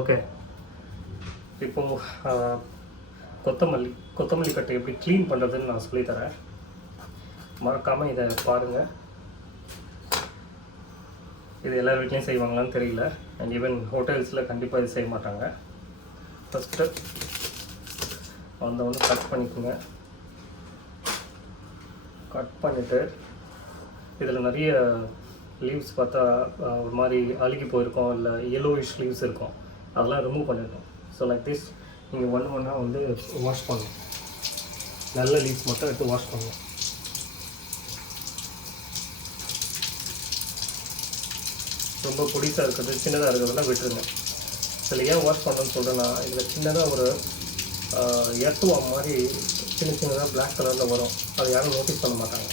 Okay, இப்போது கொத்தமல்லி கட்டை எப்படி க்ளீன் பண்ணுறதுன்னு நான் சொல்லித்தரேன். மறக்காமல் இதை பாருங்கள். இது எல்லார் வீட்லேயும் செய்வாங்களான்னு தெரியல, அண்ட் ஈவன் ஹோட்டல்ஸில் கண்டிப்பாக இது செய்ய மாட்டாங்க. ஃபஸ்ட்டு வந்து கட் பண்ணிக்கோங்க. கட் பண்ணிவிட்டு இதில் நிறைய லீவ்ஸ் பார்த்தா ஒரு மாதிரி அழுகி போயிருக்கோம், இல்லை yellowish லீவ்ஸ் இருக்கும், அதெல்லாம் ரிமூவ் பண்ணிடணும். ஸோ லைக் திஸ் நீங்கள் ஒன்றா வந்து வாஷ் பண்ணணும். நல்ல லீவ்ஸ் மட்டும் எடுத்து வாஷ் பண்ணணும். ரொம்ப பொடிசாக இருக்கிறது, சின்னதாக இருக்கிறதெல்லாம் விட்டுருங்க. இதில் ஏன் வாஷ் பண்ணணும்னு சொல்கிறேன்னா, இதில் சின்னதாக ஒரு எர்த்துவா மாதிரி சின்னதாக பிளாக் கலரில் வரும். அதை யாரும் நோட்டீஸ் பண்ண மாட்டாங்க.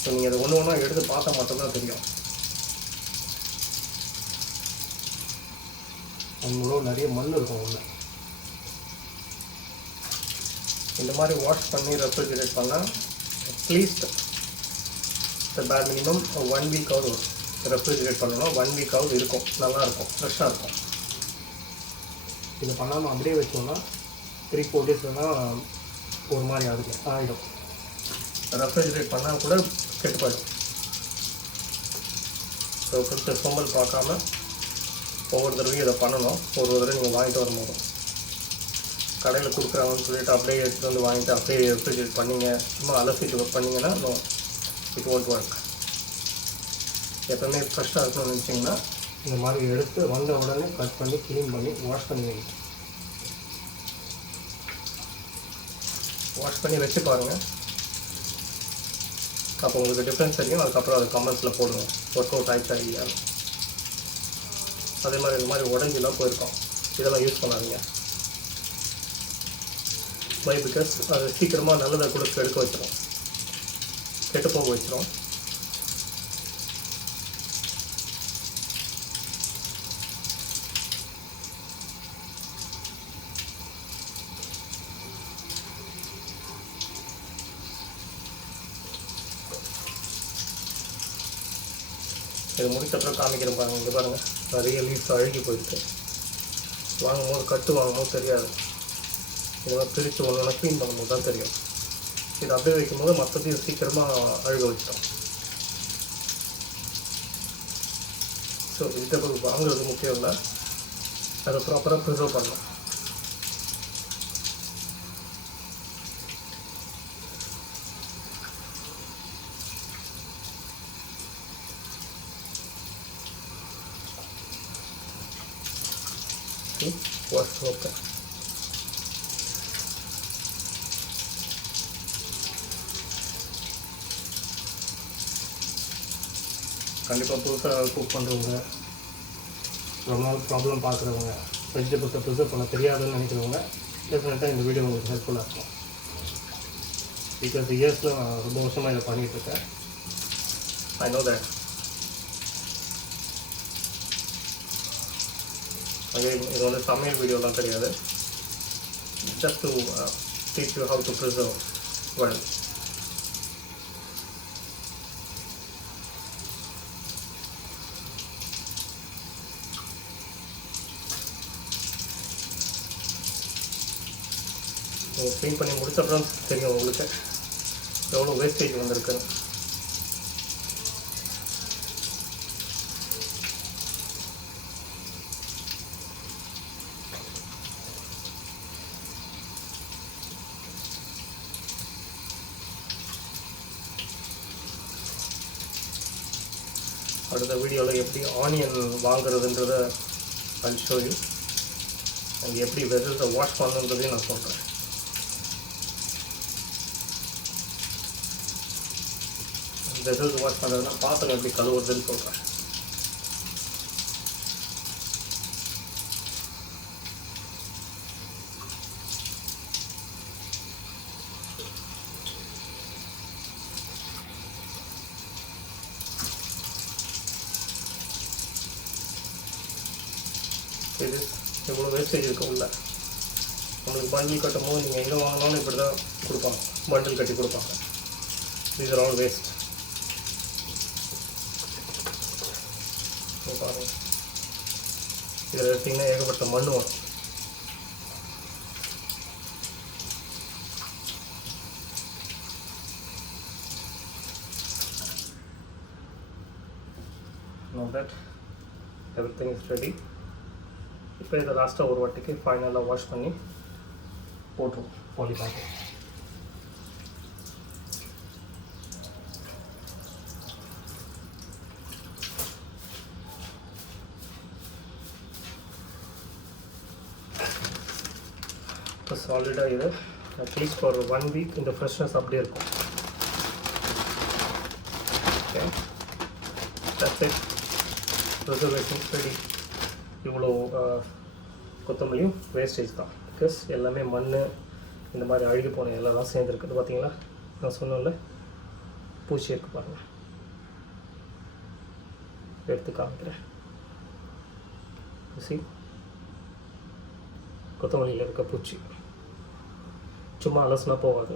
ஸோ நீங்கள் அதை ஒன்றா எடுத்து பார்த்தா மட்டும்தான் தெரியும். அவங்களோட நிறைய மண் இருக்கும் உள்ள. இந்த மாதிரி வாஷ் பண்ணி ரெஃப்ரிஜரேட் பண்ணால் அட்லீஸ்ட் பேர் மினிமம் 1 வீக்காவது ரெஃப்ரிஜரேட் பண்ணணும். 1 வீக்காவது இருக்கும், நல்லாயிருக்கும், ஃப்ரெஷ்ஷாக இருக்கும். இது பண்ணாமல் அப்படியே வச்சோம்னா 3-4 டேஸ்லாம் ஒரு மாதிரி ஆகிடும். ரெஃப்ரிஜரேட் பண்ணால் கூட கெட்டு போயிடும். ஸோ கொஞ்சம் சோம்பல் பார்க்காம ஒவ்வொரு தடவையும் இதை பண்ணணும். ஒரு தடவை நீங்கள் வாங்கிட்டு வரும்போது கடையில் கொடுக்குறாங்கன்னு சொல்லிட்டு அப்படியே எடுத்துகிட்டு வந்து வாங்கிட்டு அப்படியே ரெஃப்ரிஜரேட் பண்ணிங்க, சும்மா அலசிட்டு பண்ணிங்கன்னா நோ, இட் ஒன்ட் ஒர்க். எப்போவுமே ஃப்ரெஷ்ஷாக இருக்கணும்னு நினச்சிங்கன்னா இந்த மாதிரி எடுத்து வந்த உடனே கட் பண்ணி க்ளீன் பண்ணி வாஷ் பண்ணி வைங்க. வாஷ் பண்ணி வச்சு பாருங்கள், அப்போ உங்களுக்கு டிஃப்ரென்ஸ் தெரியும். அதுக்கப்புறம் அது கமெண்ட்ஸில் போடுங்க ஒர்க் அவுட் ஆகிடுச்சா இல்லையா. அதே மாதிரி இந்த மாதிரி உடஞ்சிலாம் போயிருக்கோம், இதெல்லாம் யூஸ் பண்ணாதீங்க. வை, பிகாஸ் அது சீக்கிரமாக நல்லதை கூட எடுக்க வச்சிடும், கெட்டு போக வச்சிடும். இது முடிச்சப்பறம் காமிக்கிறேன் பாருங்கள். இங்கே பாருங்கள், நிறைய லீவ்ஸ் அழுகி போயிடுச்சு. வாங்கும்போது கட்டு வாங்கும்போது தெரியாது, இதெல்லாம் பிரித்து ஒன்று க்ளீன் பண்ணும்போது தான் தெரியும். இது அப்படியே வைக்கும்போது மற்றதையும் சீக்கிரமாக அழுக வச்சிட்டோம். ஸோ வெஜிடபிள் வாங்குறது முக்கியம் இல்லை, அதை ப்ராப்பராக ப்ரிசர்வ் பண்ணணும். Wash okay. கண்டிப்பாக புதுசாக குக் பண்ணுறவங்க, ரொம்ப நாள் ப்ராப்ளம் பார்க்குறவங்க, வெஜிடபிள்ஸை ப்ரிசர்வ் பண்ண தெரியாதுன்னு நினைக்கிறவங்க டெஃபினட்டாக இந்த வீடியோ உங்களுக்கு ஹெல்ப்ஃபுல்லாக இருக்கும். பிகாஸ் இயர்ஸில் நான் ரொம்ப வருஷமாக இதை பண்ணிகிட்ருக்கேன். I know that. அதே இது வந்து சமையல் வீடியோலாம் தெரியாது, just to teach you how to preserve well. நீங்கள் க்ளீன் பண்ணி முடிச்சப்பறம் தெரியும் உங்களுக்கு எவ்வளோ வேஸ்டேஜ் வந்திருக்குன்னு. அடுத்த வீடியோவில் எப்படி ஆனியன் வாங்குறதுன்றதை I'll show you, அண்ட் எப்படி வெஜிடபிள்ஸை வாஷ் பண்ணுன்றதையும் நான் சொல்கிறேன். வெஜிடபிள்ஸ் வாஷ் பண்ணுறதுனா பாத்திரம் எப்படி கழுவுறதுன்னு சொல்கிறேன். இது எவ்வளோ வேஸ்டேஜ் இருக்குது உள்ள. நம்மளுக்கு பண்டில் கட்டும் போது நீங்கள் எங்கே வாங்கினாலும் இப்படி தான் கொடுப்பாங்க, பண்டில் கட்டி கொடுப்பாங்க. these are all waste. பாருங்கள், இதில் எடுத்திங்கன்னா ஏகப்பட்ட மண் வரும். Now that everything is ready, இப்போ இதை லாஸ்ட்டாக ஒரு வாட்டிக்கு ஃபைனலாக வாஷ் பண்ணி போட்டுருவோம் பாலி பேக்கை. இப்போ சாலிடாக இது அட்லீஸ்ட் ஃபார் 1 வீக் இந்த ஃப்ரெஷ்னஸ் அப்படியே இருக்கும். Okay, that's it. Preservation ready. இவ்வளோ கொத்தமல்லியும் வேஸ்டேஜ் தான், பிகாஸ் எல்லாமே மண் இந்த மாதிரி அழுகி போன எல்லாம் தான் சேர்ந்துருக்குது. பார்த்தீங்களா, நான் சொன்னேன்ல பூச்சி இருக்குது பாருங்கள், எடுத்து காமிக்கிறேன். சி, கொத்தமல்லியில் இருக்க பூச்சி சும்மா அலசுனா போகாது.